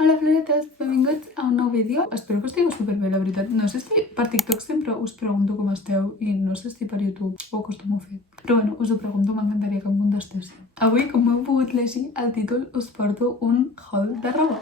Hola floretes, benvinguts a un nou vídeo. Espero que estigueu superbé, la veritat. No sé si per TikTok sempre us pregunto com esteu i no sé si per YouTube ho acostumo a fer. Però bueno, us ho pregunto, m'encantaria que em contestéssiu. Avui, com heu pogut llegir al títol, us porto un haul de roba.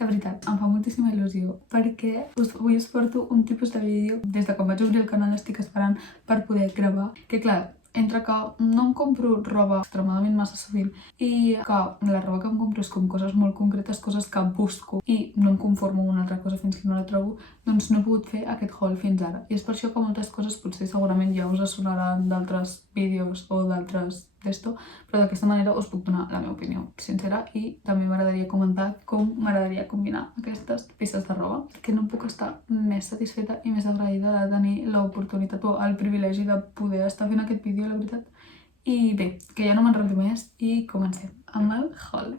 La veritat, em fa moltíssima il·lusió perquè avui us porto un tipus de vídeo. Des de quan vaig obrir el canal estic esperant per poder gravar. Que clar, entre que no em compro roba extremadament massa sovint i que la roba que em compro és com coses molt concretes, coses que busco i no em conformo amb una altra cosa fins que no la trobo, doncs no he pogut fer aquest haul fins ara. I és per això que moltes coses potser segurament ja us sonaran d'altres vídeos o d'altres d'esto, però d'aquesta manera us puc donar la meva opinió sincera i també m'agradaria comentar com m'agradaria combinar aquestes peces de roba, que no puc estar més satisfeta i més agraïda de tenir l'oportunitat o el privilegi de poder estar fent aquest vídeo, la veritat. I bé, que ja no m'enrotllo més i comencem amb el haul.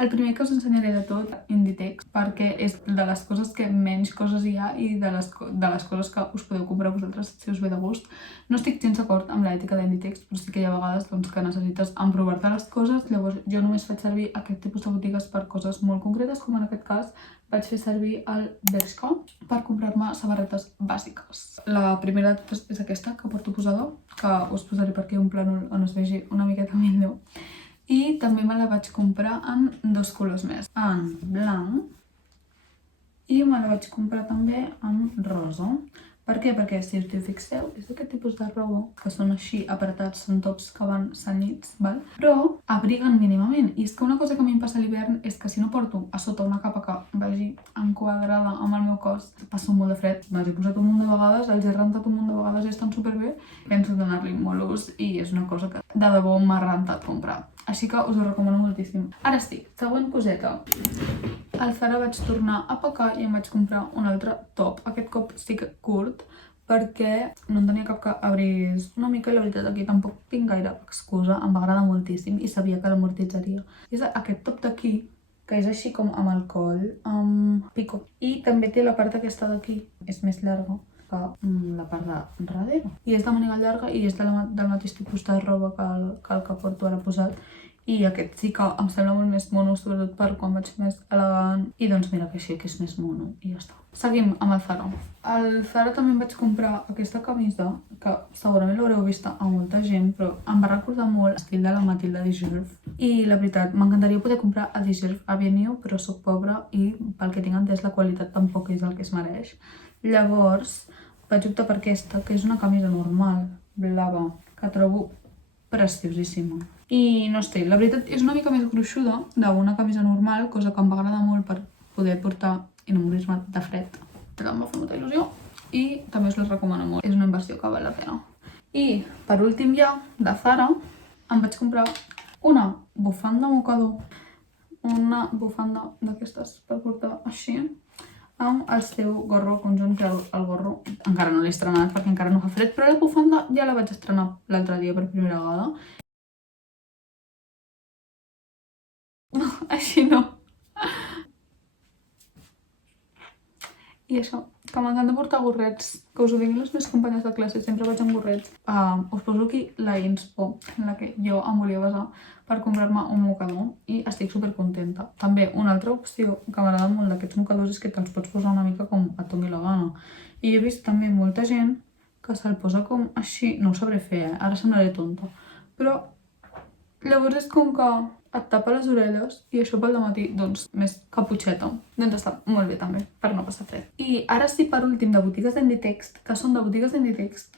El primer que us ensenyaré de tot, Inditex, perquè és de les coses que menys coses hi ha i de les coses que us podeu comprar vosaltres si us ve de gust. No estic gens d'acord amb l'ètica d'Inditex, però sí que hi ha vegades que necessites emprovar-te les coses. Llavors jo només faig servir aquest tipus de botigues per coses molt concretes, com en aquest cas vaig fer servir el Bershka per comprar-me samarretes bàsiques. La primera és aquesta que porto posada, que us posaré per aquí un plànol on es vegi una miqueta millor. I també me la vaig comprar en dos colors més, en blanc i me la vaig comprar també en rosa. Per què? Perquè si us hi fixeu, és aquest tipus de roba que són així apretats, són tops que van cenyits, val? Però abriguen mínimament. I és que una cosa que a mi em passa a l'hivern és que si no porto a sota una capa que vagi enquadrada amb el meu cos, passo molt de fred. Me'ls he posat un munt de vegades, els he rentat un munt de vegades i estan superbé. Penso donar-li molt ús i és una cosa que de debò m'ha rentat comprar. Així que us ho recomano moltíssim. Ara sí, següent coseta. Al Zara vaig tornar a pecar i em vaig comprar un altre top. Aquest cop sí que curt, perquè no en tenia cap que abrís una mica i la veritat aquí tampoc tinc gaire excusa. Em va agradar moltíssim i sabia que l'amortitzaria. És aquest top d'aquí, que és així com amb el coll, amb picot. I també té la part aquesta d'aquí, és més llarga que la part de darrere. I és de màniga llarga i és del mateix tipus de roba que el que porto ara posat. I aquest sí que em sembla molt més mono, sobretot per quan vaig més elegant. I doncs mira que així, que és més mono i ja està. Seguim amb el Zara. Al Zara també em vaig comprar aquesta camisa, que segurament l'haureu vista a molta gent, però em va recordar molt l'estil de la Matilda Deserve. I la veritat, m'encantaria poder comprar a Deserve Avenue, però sóc pobra i pel que tinc entès la qualitat tampoc és el que es mereix. Llavors vaig optar per aquesta, que és una camisa normal, blava, que trobo preciosíssima. I no sé, la veritat és una mica més gruixuda d'una camisa normal, cosa que em va agradar molt per poder portar i no morir-me de fred. Però em va fer molta il·lusió i també us la recomano molt. És una inversió que val la pena. I per últim ja, de Zara, em vaig comprar una bufanda mocador, una bufanda d'aquestes per portar així, amb el seu gorro conjunt, que el gorro encara no l'he estrenat perquè encara no fa fred, però la bufanda ja la vaig estrenar l'altre dia per primera vegada. No, així no. I això, que m'encanta portar gorrets, que us ho diguin les meves companyes de classe, sempre vaig amb gorrets. Us poso aquí la inspo, en la que jo em volia basar per comprar-me un mocador i estic supercontenta. També una altra opció que m'agrada molt d'aquests mocadors és que te'ls pots posar una mica com et doni la gana. I he vist també molta gent que se'l posa com així, no ho sabré fer, ara semblaré tonta, però llavors és com que et tapa les orelles i això pel dematí, doncs, més caputxeta. Doncs està molt bé també, per no passar fred. I ara sí, per últim, de botigues d'Inditex, que són de botigues d'Inditex,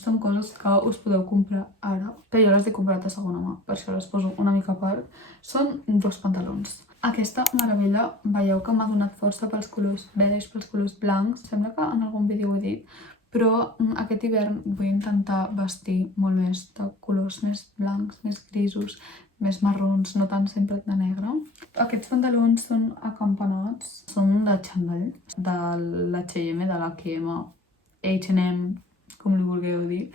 són coses que us podeu comprar ara, que jo les he comprat a segona mà, per això les poso una mica a part. Són dos pantalons. Aquesta meravella, veieu que m'ha donat força pels colors beige, pels colors blancs. Sembla que en algun vídeo ho he dit, però aquest hivern vull intentar vestir molt més de colors més blancs, més grisos, més marrons, no tant sempre de negre. Aquests pantalons són acampanats, són de Chandel, de l'H&M, de l'H&M, H&M, com li vulgueu dir.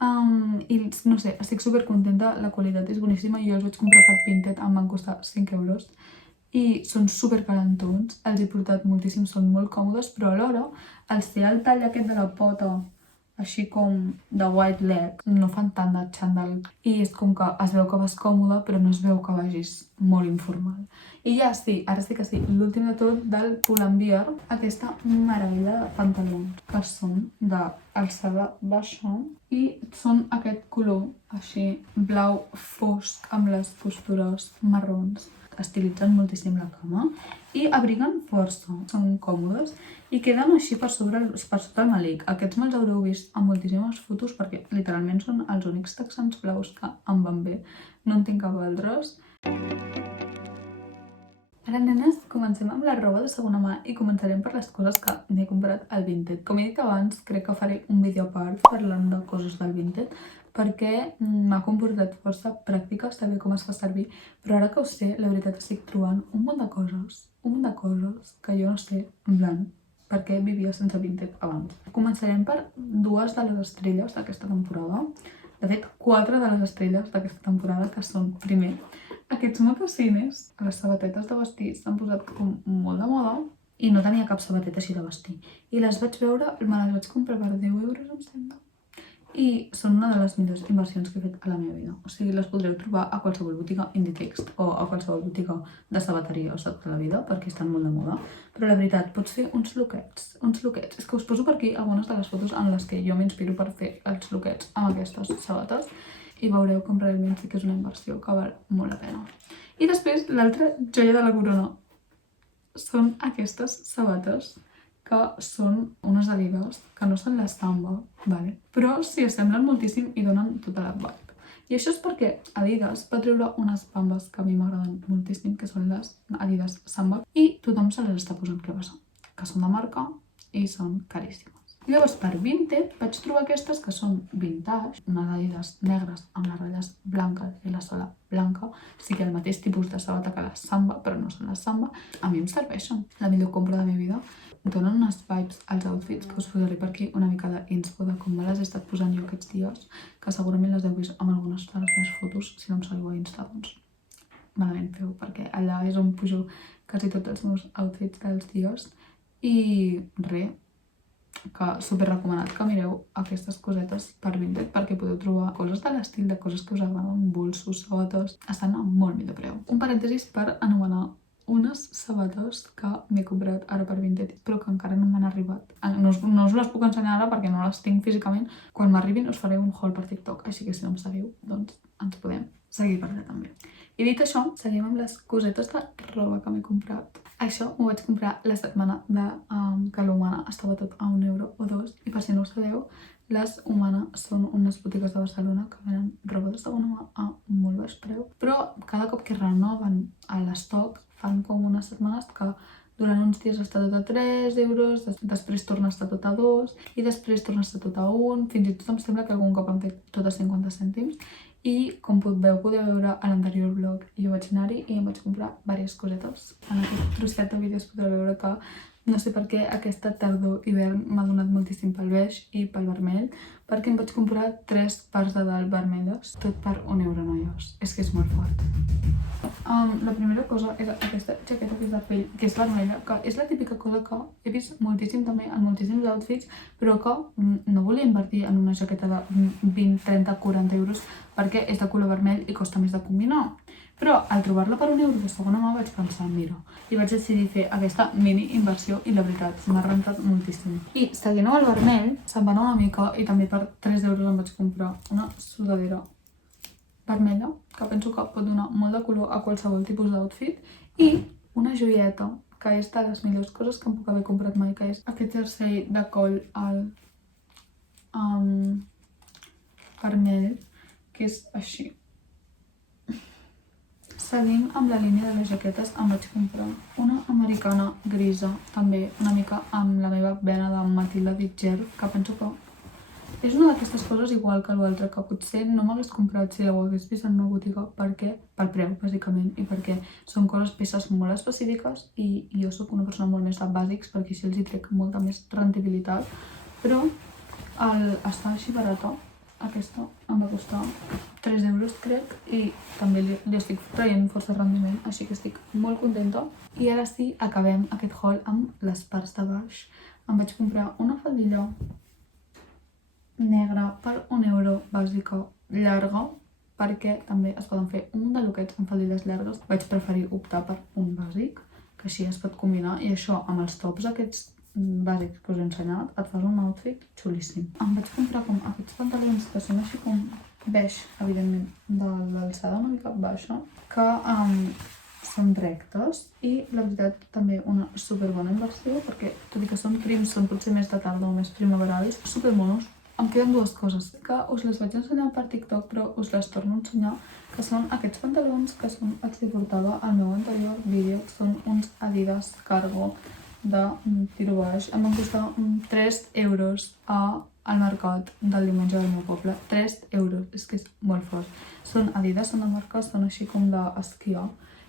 I no sé, estic supercontenta, la qualitat és boníssima, jo els vaig comprar per Vinted, em van costar 5 euros. I són supercalentons, els he portat moltíssim, són molt còmodes, però alhora, al ser el tall aquest de la pota així com de white leg, no fan tant de xandall i és com que es veu que vas còmode però no es veu que vagis molt informal. I ja sí, ara sí que sí, l'últim de tot del Pull&Bear, aquesta meravella de pantalons que són d'alçada baixa i són aquest color així blau fosc amb les costures marrons. Estilitzen moltíssim la cama i abriguen força, són còmodes i queden així per sota el malic. Aquests me'ls haureu vist en moltíssimes fotos perquè literalment són els únics texans blaus que em van bé. No en tinc cap altres. Ara, nenes, comencem amb la roba de segona mà i començarem per les coses que m'he comprat al Vinted. Com he dit abans, crec que faré un vídeo a part parlant de coses del Vinted perquè m'ha comportat força pràctica saber com es fa servir, però ara que ho sé, la veritat estic trobant un munt de coses que jo no sé, en plan, perquè vivia sense Vinted abans. Començarem per dues de les estrelles d'aquesta temporada. De fet, 4 de les estrelles d'aquesta temporada, que són, primer, aquests mocassines, les sabatetes de vestir s'han posat com molt de moda i no tenia cap sabateta així de vestir. I les vaig veure, me les vaig comprar per 10 euros, em sembla. I són una de les millors inversions que he fet a la meva vida. O sigui, les podreu trobar a qualsevol botiga Inditex o a qualsevol botiga de sabateria o de tota la vida, perquè estan molt de moda. Però la veritat, pots fer uns lookets. És que us poso per aquí algunes de les fotos en les que jo m'inspiro per fer els lookets amb aquestes sabates i veureu com realment sí que és una inversió que val molt la pena. I després, l'altra joia de la corona són aquestes sabates que són unes Adidas, que no són les Samba, vale? Però s'hi assemblen moltíssim i donen tota la vibe. I això és perquè Adidas va treure unes bambes que a mi m'agraden moltíssim, que són les Adidas Samba, i tothom se les està posant, què passa? Que són de marca i són caríssimes. I llavors, per Vinted, vaig trobar aquestes que són vintage, unes Adidas negres amb les ratlles blanques i la sola blanca, sí que el mateix tipus de sabata que les Samba, però no són les Samba. A mi em serveixen, la millor compra de la meva vida. Donen unes vibes als outfits, que us posaré per aquí una mica d'inspo de com me les he estat posant jo aquests dies, que segurament les heu vist amb algunes de les meves fotos. Si no em seguiu a Insta, doncs malament feu, perquè allà és on pujo quasi tots els meus outfits dels dies. I res, que super recomanat que mireu aquestes cosetes per Vinted perquè podeu trobar coses de l'estil, de coses que us agraden, bolsos, sabates, estan a molt millor preu. Un parèntesis per anomenar unes sabates que m'he comprat ara per Vinted, però que encara no m'han arribat. No us les puc ensenyar ara perquè no les tinc físicament. Quan m'arribin us faré un haul per TikTok, així que si no em seguiu, doncs ens podem seguir per allà també. I dit això, seguim amb les cosetes de roba que m'he comprat. Això m'ho vaig comprar la setmana que l'Humana estava tot a 1 euro o 2, i per si no ho sabeu, les Humana són unes botigues de Barcelona que venen roba de segona mà a molt baix preu, però cada cop que renoven l'estoc fan com unes setmanes que durant uns dies està tot a 3 euros, després torna a estar tot a 2 i després torna a estar tot a 1, fins i tot em sembla que algun cop han fet tot a 50 cèntims. I com podeu veure a l'anterior vlog, jo vaig anar-hi i em vaig comprar diverses cosetes. En aquest trosset de vídeo es podrà veure que no sé per què aquesta tardor-hivern m'ha donat moltíssim pel beix i pel vermell, perquè em vaig comprar 3 parts de dalt vermelles, tot per 1 euro, noies. És que és molt fort. La primera cosa és aquesta jaqueta que és de pell, que és vermella, que és la típica cosa que he vist moltíssim també en moltíssims outfits, però que no volia invertir en una jaqueta de 20, 30, 40 euros perquè és de color vermell i costa més de combinar. Però al trobar-la per 1 euro de segona mà vaig pensar, mira, i vaig decidir fer aquesta mini inversió i la veritat m'ha rentat moltíssim. I seguint amb el vermell, se'n va anar una mica i també per 3 euros em vaig comprar una sudadera vermella, que penso que pot donar molt de color a qualsevol tipus d'outfit, i una joieta, que és de les millors coses que em puc haver comprat mai, que és aquest jersei de coll alt vermell, que és així. Seguint amb la línia de les jaquetes, em vaig comprar una americana grisa, també una mica amb la meva vena de Matilda Ditger, que penso que és una d'aquestes coses igual que l'altre, que potser no m'hagués comprat si ho hagués vist en una botiga, perquè pel preu, bàsicament, i perquè són peces molt específiques i jo sóc una persona molt més de bàsics, perquè així els hi trec molta més rendibilitat, però al estar així barata, aquesta em va costar 3 euros, crec, i també li estic traient força rendiment, així que estic molt contenta. I ara sí, acabem aquest haul amb les parts de baix. Em vaig comprar una faldilla negra per €1, bàsica, llarga, perquè també es poden fer un munt de lookets amb faldilles llargues. Vaig preferir optar per un bàsic, que així es pot combinar, i això amb els tops aquests bàsics que us he ensenyat, et fas un outfit xulíssim. Em vaig comprar com aquests pantalons que són així com beix, evidentment, de l'alçada una mica baixa, que són rectes i la veritat també una superbona inversió perquè tot i que són prims, són potser més de tarda o més primaveralis, supermonos. Em queden dues coses que us les vaig ensenyar per TikTok però us les torno a ensenyar, que són aquests pantalons que són els que portava al meu anterior vídeo. Són uns Adidas Cargo de tiro baix. Em van costar €3 al mercat del diumenge del meu poble. €3, és que és molt fort. Són Adidas, són de marca, són així com d'esquiar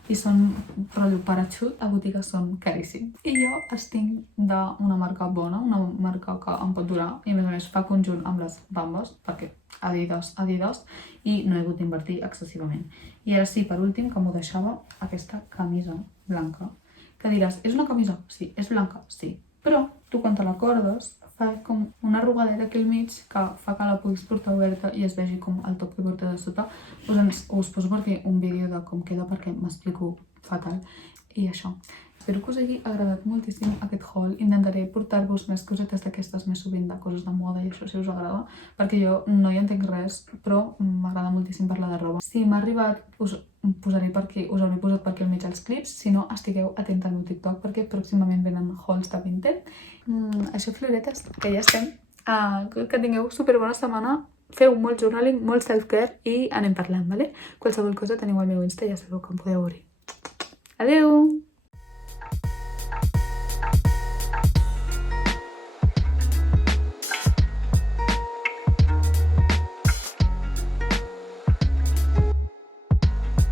i són rotllo parachut, a botigues són caríssims. I jo els tinc d'una marca bona, una marca que em pot durar i a més fa conjunt amb les bambes, perquè Adidas, i no he hagut d'invertir excessivament. I ara sí, per últim, que m'ho deixava, aquesta camisa blanca, que diràs, és una camisa? Sí. És blanca? Sí. Però tu quan te la cordes fa com una arrugadeta aquí al mig que fa que la puguis portar oberta i es vegi com el top que porta de sota. Us poso per aquí un vídeo de com queda perquè m'explico fatal. I això. Espero que us hagi agradat moltíssim aquest haul. Intentaré portar-vos més cosetes d'aquestes més sovint, de coses de moda i això si us agrada, perquè jo no hi entenc res, però m'agrada moltíssim parlar de roba. Si m'ha arribat, us hauré posat per aquí al mig els clips. Si no, estigueu atents al meu TikTok perquè pròximament venen hauls de Vinted. Això, floretes, que ja estem. Que tingueu superbona setmana. Feu molt journaling, molt self-care i anem parlant, vale? Qualsevol cosa teniu al meu Insta, ja sabeu que em podeu obrir. Adeu!